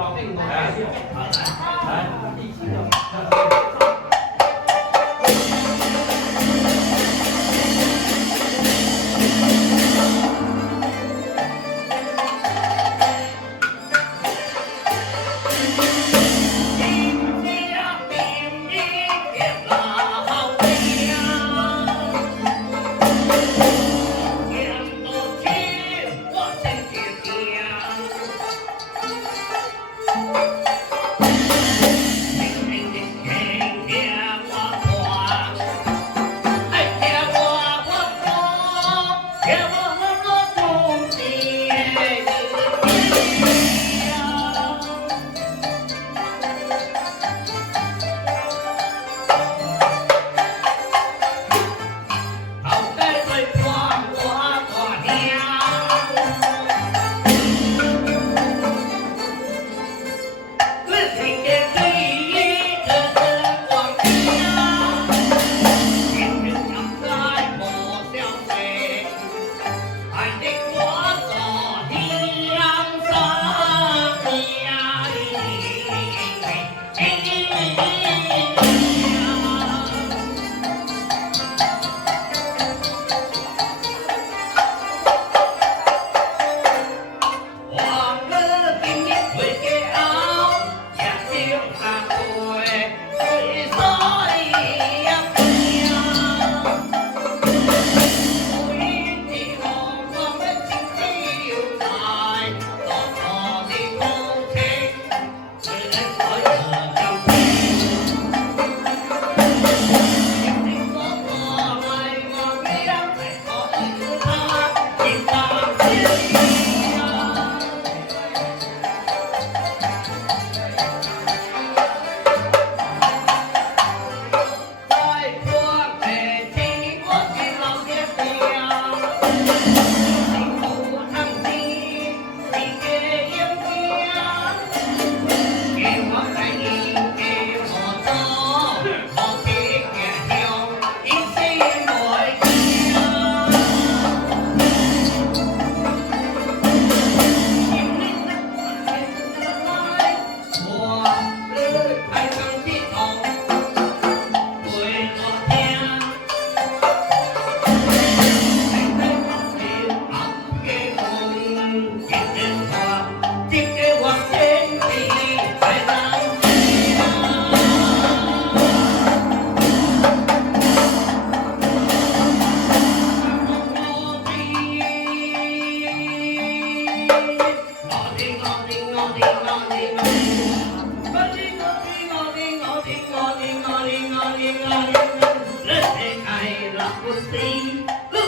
来，来。If you ಮಾಡಿದ್ದ Let's take a look, see.